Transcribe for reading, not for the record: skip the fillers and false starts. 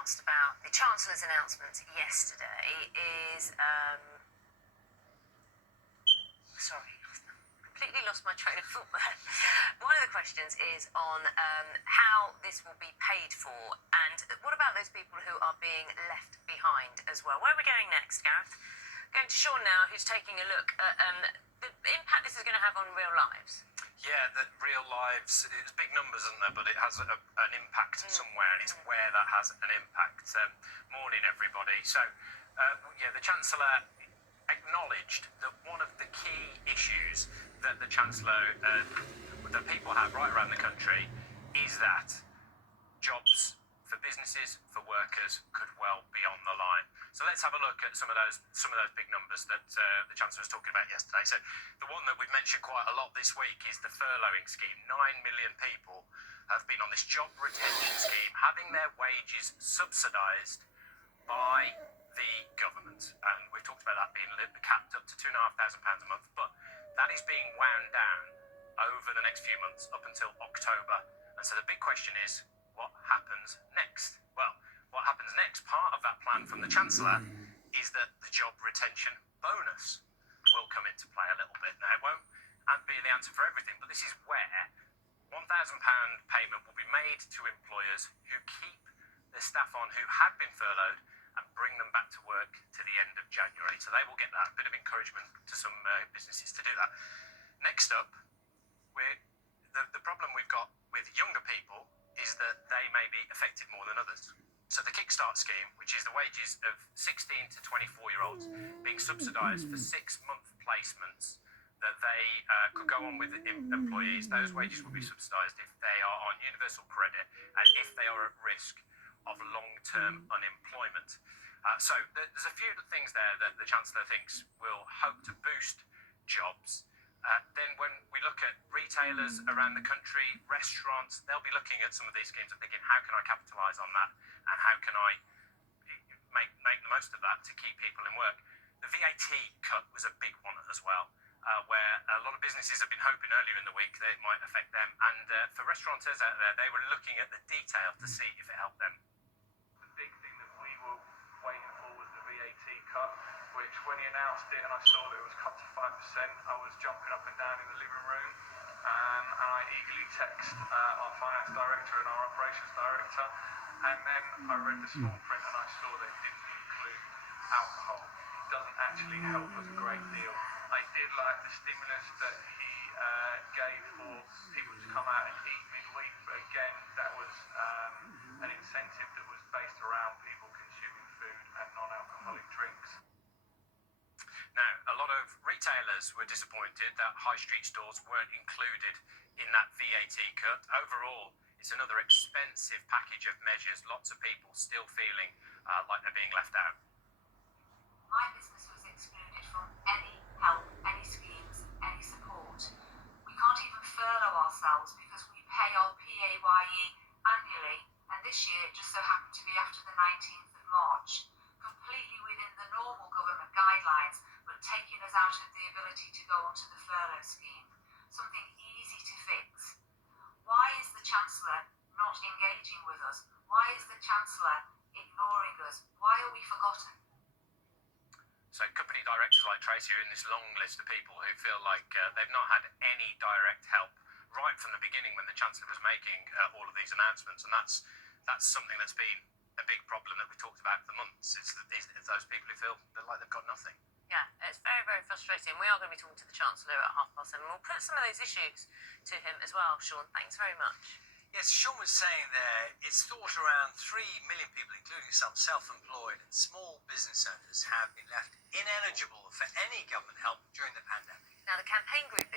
asked about the Chancellor's announcement yesterday is, sorry, completely lost my train of thought there. One of the questions is on how this will be paid for, and what about those people who are being left behind as well? Where are we going next, Gareth? Going to Sean now, who's taking a look at the impact this is going to have on real lives. Yeah, the real lives, it's big numbers, isn't there? But it has an impact somewhere, and it's where that has an impact. Morning, everybody. So, the Chancellor acknowledged that one of the key issues that the Chancellor, that people have right around the country, is that jobs for businesses, for workers, could well be on the line. So let's have a look at some of those big numbers that the Chancellor was talking about yesterday. So the one that we've mentioned quite a lot this week is the furloughing scheme. 9 million people have been on this job retention scheme, having their wages subsidised by the government. And we've talked about that being capped up to £2,500 a month, but that is being wound down over the next few months up until October. And so the big question is, what happens next? Well, what happens next, part of that plan from the Chancellor, is that the job retention bonus will come into play a little bit. Now, it won't be the answer for everything, but this is where £1,000 payment will be made to employers who keep their staff on who had been furloughed and bring them back to work to the end of January. So they will get that bit of encouragement to some businesses to do that. Next up, the problem we've got with younger people is that they may be affected more than others. So the Kickstart scheme, which is the wages of 16 to 24-year-olds being subsidised for 6-month placements that they could go on with employees, those wages will be subsidised if they are on universal credit and if they are at risk of long-term unemployment. So there's a few things there that the Chancellor thinks will hope to boost jobs. Then when we look at retailers around the country, restaurants, they'll be looking at some of these schemes and thinking, how can I capitalise on that? And how can I make the most of that to keep people in work? The VAT cut was a big one as well, where a lot of businesses have been hoping earlier in the week that it might affect them. And for restaurateurs out there, they were looking at the detail to see if it helped them. The big thing that we were waiting for was the VAT cut, which when he announced it and I saw that it was cut to 5%, I was jumping up and down in the living room, and I eagerly texted our finance director and our operations director, and then I read the small print and I saw that it didn't include alcohol. It doesn't actually help us a great deal. I did like the stimulus that he gave for people to come out and eat midweek, but again, that was an incentive that was based around people consuming food and non-alcoholic drinks. Now, a lot of retailers were disappointed that high street stores weren't included in that VAT cut. Overall, it's another expensive package of measures, lots of people still feeling like they're being left out. My business was excluded from any help, any schemes, any support. We can't even furlough ourselves because we pay our PAYE annually, and this year it just so happened to be after the 19th of March, completely within the normal government guidelines, but taking us out of the ability to go onto the furlough scheme, something easy to fix. Why is the Chancellor not engaging with us? Why is the Chancellor ignoring us? Why are we forgotten? So company directors like Tracy are in this long list of people who feel like they've not had any direct help right from the beginning when the Chancellor was making all of these announcements. And that's something that's been a big problem that we've talked about for months. It's those people who feel like they've got nothing. Yeah, it's very, very frustrating. We are going to be talking to the Chancellor at 7:30. We'll put some of those issues to him as well, Sean. Thanks very much. Yes, Sean was saying there, it's thought around 3 million people, including some self-employed and small business owners, have been left ineligible for any government help during the pandemic. Now, the campaign group